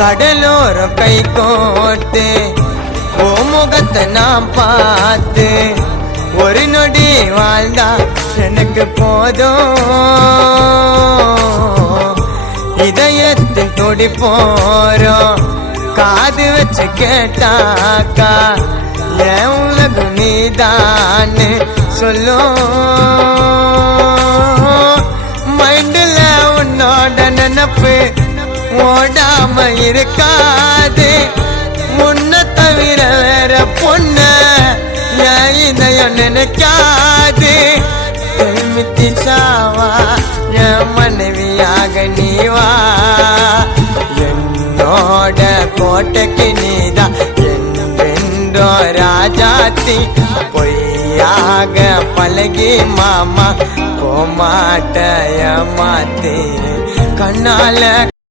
கடலோரம் கை கோர்த்து ஓ முகத்தை நான் பார்த்து ஒரு நொடி வாழ்ந்தா எனக்கு போதும். இதயத்தில் தொடி போறோம் காது வச்சு கேட்டாக்கா என் உலகு நீதான்னு சொல்லும். மைண்டில் உன்னோட நினப்பு ஓடாம இருக்காது. முன்ன தவிர வேற பொண்ண என் இதயம் நினைக்காது. மித்தி சாவா என் மனைவியாக நீவா. என்னோட கோட்டைக்கு நீதான் என்றோ ராஜாத்தி. பொய்யாக பழகி மாமா போமாட்ட ஏமாத்தி. கண்ணால